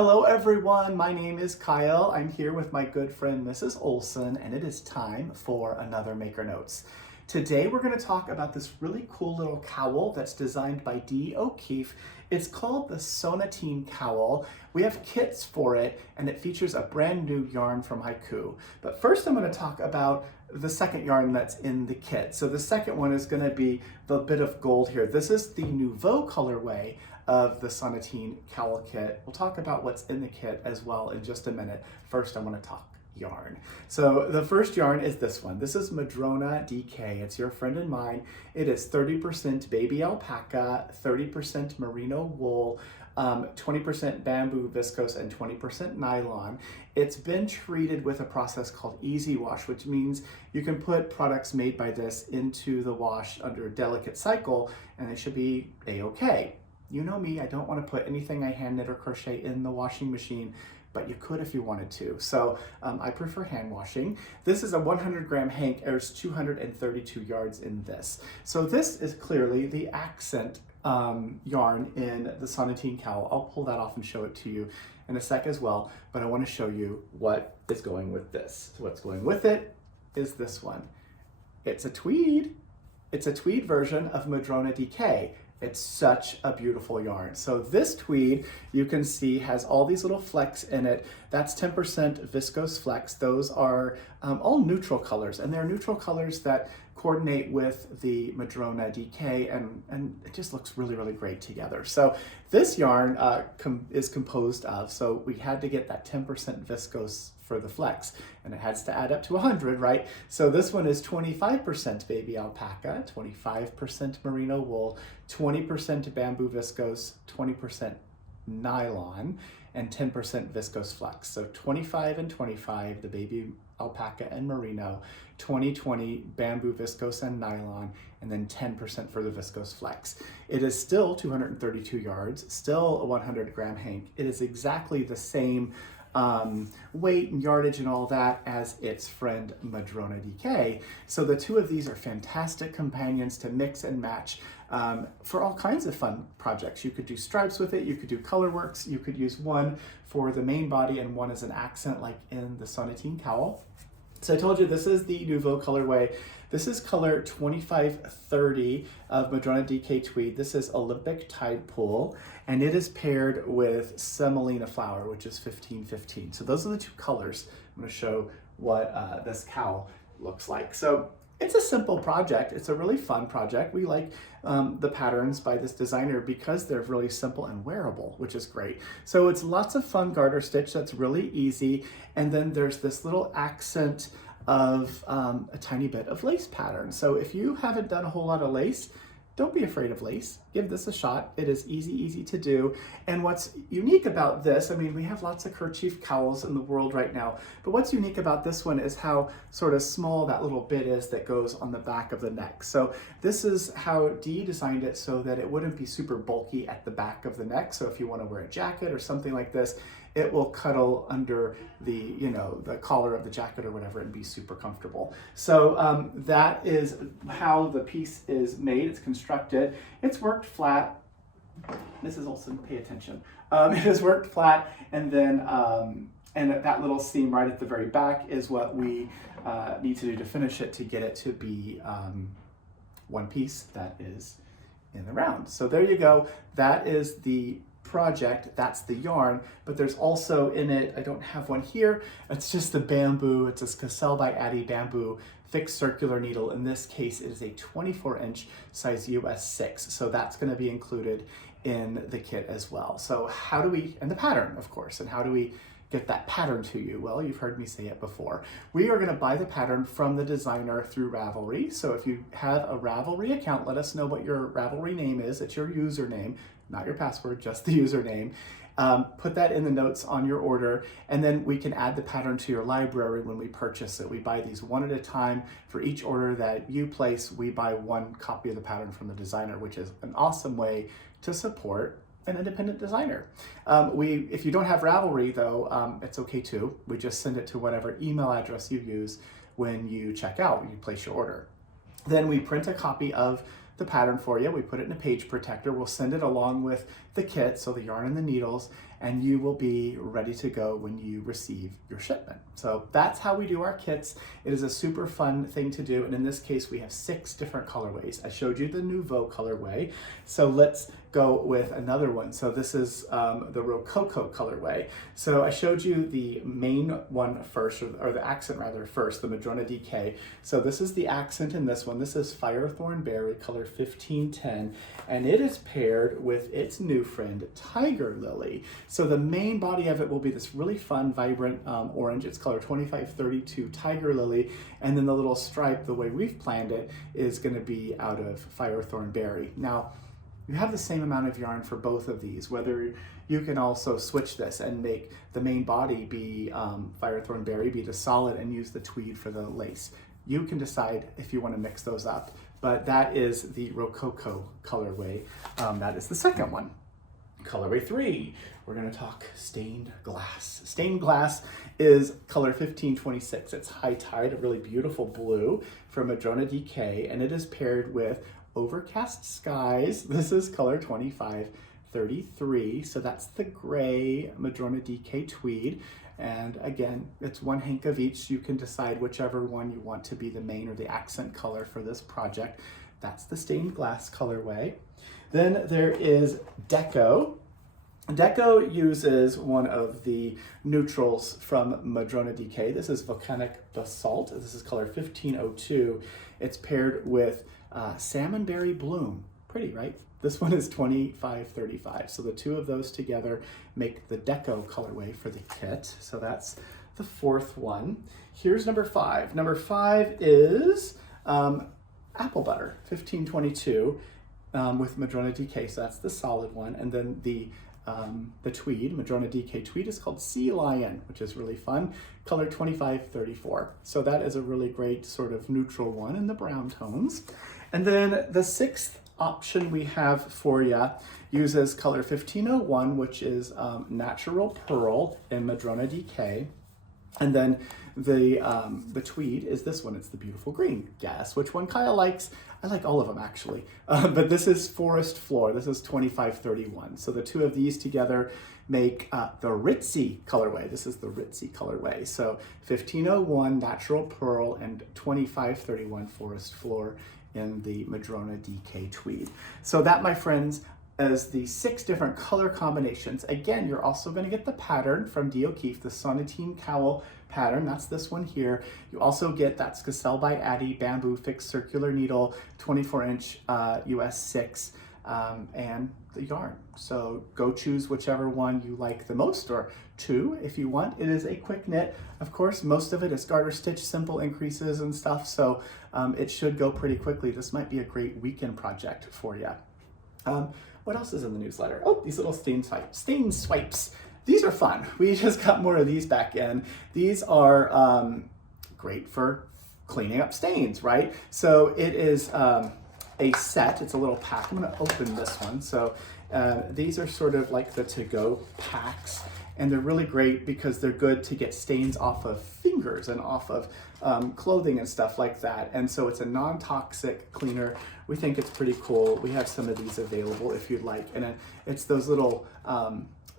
Hello everyone, my name is Kyle. I'm here with my good friend Mrs. Olson, and it is time for another Maker Notes. Today we're going to talk about this really cool little cowl that's designed by Dee O'Keefe. It's called the Sonatine cowl. We have kits for it, and it features a brand new yarn from Haiku. But first I'm going to talk about the second yarn that's in the kit. So the second one is going to be the bit of gold here. This is the Nouveau colorway of the Sonatine cowl kit. We'll talk about what's in the kit as well in just a minute. First, I want to talk yarn. So the first yarn is this one. This is Madrona DK. It's your friend and mine. It is 30% baby alpaca, 30% merino wool, 20% bamboo viscose, and 20% nylon. It's been treated with a process called easy wash, which means you can put products made by this into the wash under a delicate cycle and they should be a-okay. You know me, I don't want to put anything I hand knit or crochet in the washing machine, but you could if you wanted to. So I prefer hand washing. This is a 100 gram hank. There's 232 yards in this. So this is clearly the accent yarn in the Sonatine cowl. I'll pull that off and show it to you in a sec as well, but I want to show you what is going with this. So what's going with it is this one. It's a tweed. It's a tweed version of Madrona DK. It's such a beautiful yarn. So this tweed, you can see, has all these little flecks in it. That's 10% viscose flecks. Those are all neutral colors, and they're neutral colors that coordinate with the Madrona DK, and it just looks really, really great together. So this yarn is composed of, so we had to get that 10% viscose for the flex, and it has to add up to 100, right? So this one is 25% baby alpaca, 25% merino wool, 20% bamboo viscose, 20% nylon, and 10% viscose flex. So 25 and 25, the baby alpaca and merino, 20/20 bamboo viscose and nylon, and then 10% for the viscose flex. It is still 232 yards, still a 100 gram hank. It is exactly the same weight and yardage and all that as its friend Madrona DK. So the two of these are fantastic companions to mix and match for all kinds of fun projects. You could do stripes with it, you could do color works, you could use one for the main body and one as an accent like in the Sonatine cowl. So I told you this is the Nouveau colorway. This is color 2530 of Madrona DK tweed. This is Olympic Tide Pool, and it is paired with semolina flower, which is 1515. So those are the two colors. I'm going to show what this cowl looks like. So it's a simple project. It's a really fun project. We like the patterns by this designer because they're really simple and wearable, which is great. So it's lots of fun garter stitch that's really easy. And then there's this little accent of a tiny bit of lace pattern. So if you haven't done a whole lot of lace, don't be afraid of lace. Give this a shot. It is easy to do. And what's unique about this, I mean, we have lots of kerchief cowls in the world right now, but what's unique about this one is how sort of small that little bit is that goes on the back of the neck. So this is how Dee designed it so that it wouldn't be super bulky at the back of the neck. So if you want to wear a jacket or something like this, it will cuddle under the, you know, the collar of the jacket or whatever and be super comfortable. So that is how the piece is made. It's constructed. It's worked flat. Mrs. Olson, pay attention. It is worked flat, and then and that little seam right at the very back is what we need to do to finish it to get it to be one piece that is in the round. So there you go. That is the project. That's the yarn, but there's also in it, I don't have one here, it's just a bamboo. It's a Cassell by Addie bamboo fixed circular needle. In this case, it is a 24-inch size US 6. So that's going to be included in the kit as well. So how do we, and the pattern, of course, and how do we get that pattern to you? Well, you've heard me say it before. We are going to buy the pattern from the designer through Ravelry. So if you have a Ravelry account, let us know what your Ravelry name is. It's your username, not your password, just the username. Put that in the notes on your order, and then we can add the pattern to your library when we purchase it. We buy these one at a time. For each order that you place, we buy one copy of the pattern from the designer, which is an awesome way to support an independent designer. If you don't have Ravelry though, it's okay too. We just send it to whatever email address you use when you check out, when you place your order. Then we print a copy of the pattern for you. We put it in a page protector. We'll send it along with the kit, so the yarn and the needles, and you will be ready to go when you receive your shipment. So that's how we do our kits. It is a super fun thing to do, and in this case we have 6 different colorways. I showed you the Nouveau colorway, so let's go with another one. So this is the Rococo colorway. So I showed you the main one first, or the accent rather first, the Madrona DK. So this is the accent in this one. This is Firethorn Berry, color 1510, and it is paired with its new friend, Tiger Lily. So the main body of it will be this really fun, vibrant orange. It's color 2532 Tiger Lily, and then the little stripe, the way we've planned it, is gonna be out of Firethorn Berry. Now, you have the same amount of yarn for both of these, whether you can also switch this and make the main body be Firethorn Berry, be the solid, and use the tweed for the lace. You can decide if you want to mix those up, but that is the Rococo colorway. That is the second one. Colorway 3, we're going to talk stained glass. Stained glass is color 1526. It's High Tide, a really beautiful blue from Madrona DK, and it is paired with Overcast Skies. This is color 2533, so that's the gray Madrona DK tweed. And again, it's one hank of each. You can decide whichever one you want to be the main or the accent color for this project. That's the stained glass colorway. Then there is Deco. Deco uses one of the neutrals from Madrona DK. This is Volcanic Basalt. This is color 1502. It's paired with Salmonberry Bloom. Pretty, right? This one is 2535. So the two of those together make the Deco colorway for the kit. So that's the fourth one. Here's number 5. Number 5 is Apple Butter, 1522 with Madrona DK. So that's the solid one. And then the tweed, Madrona DK tweed, is called Sea Lion, which is really fun, color 2534. So that is a really great sort of neutral one in the brown tones. And then the 6th option we have for you uses color 1501, which is Natural Pearl in Madrona DK. And then the tweed is this one. It's the beautiful green. Guess which one Kyle likes? I like all of them actually. But this is Forest Floor. This is 2531. So the two of these together make the Ritzy colorway. This is the Ritzy colorway. So 1501 Natural Pearl and 2531 Forest Floor in the Madrona DK tweed. So that, my friends, is the 6 different color combinations. Again, you're also going to get the pattern from D. O'Keefe, the Sonatine Cowl pattern. That's this one here. You also get that Cassell by Addy bamboo fixed circular needle, 24-inch US 6, and the yarn. So go choose whichever one you like the most, or 2 if you want. It is a quick knit. Of course, most of it is garter stitch, simple increases and stuff, so it should go pretty quickly. This might be a great weekend project for you. What else is in the newsletter? Oh, these little stain swipes. These are fun. We just got more of these back in. These are great for cleaning up stains, right? So it is a set. It's a little pack. I'm going to open this one. So these are sort of like the to-go packs, and they're really great because they're good to get stains off of fingers and off of clothing and stuff like that. And so it's a non-toxic cleaner. We think it's pretty cool. We have some of these available if you'd like. And it's those little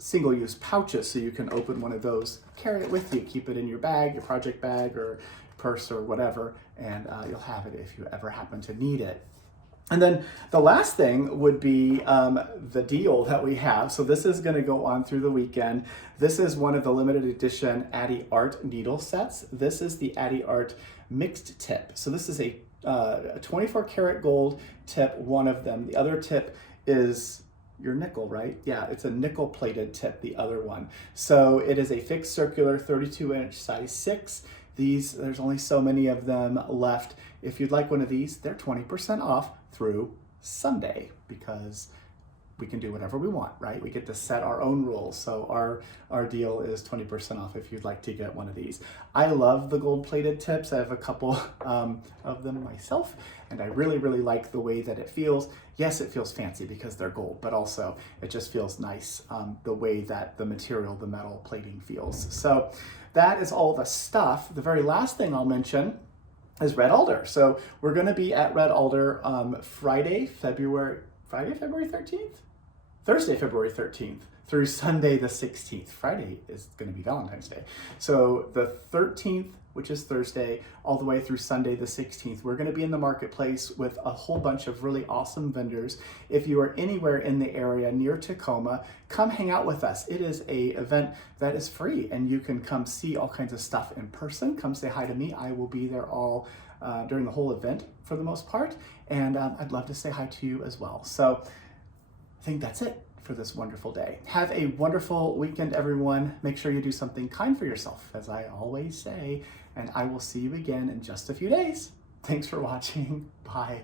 single-use pouches, so you can open one of those, carry it with you, keep it in your bag, your project bag or purse or whatever, and you'll have it if you ever happen to need it. And then the last thing would be the deal that we have. So this is going to go on through the weekend. This is one of the limited edition Addy Art needle sets. This is the Addy Art mixed tip. So this is a 24 karat gold tip, one of them. The other tip is your nickel, right? Yeah, it's a nickel plated tip, the other one. So it is a fixed circular 32-inch size 6. There's only so many of them left. If you'd like one of these, they're 20% off through Sunday, because we can do whatever we want, right? We get to set our own rules. So our deal is 20% off if you'd like to get one of these. I love the gold plated tips. I have a couple of them myself, and I really, really like the way that it feels. Yes, it feels fancy because they're gold, but also it just feels nice the way that the material, the metal plating feels. So that is all the stuff. The very last thing I'll mention is Red Alder. So we're going to be at Red Alder Thursday, February 13th? through Sunday the 16th. Friday is going to be Valentine's Day. So the 13th, which is Thursday, all the way through Sunday the 16th, we're going to be in the marketplace with a whole bunch of really awesome vendors. If you are anywhere in the area near Tacoma, come hang out with us. It is a event that is free, and you can come see all kinds of stuff in person. Come say hi to me. I will be there all during the whole event for the most part, and I'd love to say hi to you as well. So I think that's it for this wonderful day. Have a wonderful weekend, everyone. Make sure you do something kind for yourself, as I always say, and I will see you again in just a few days. Thanks for watching. Bye.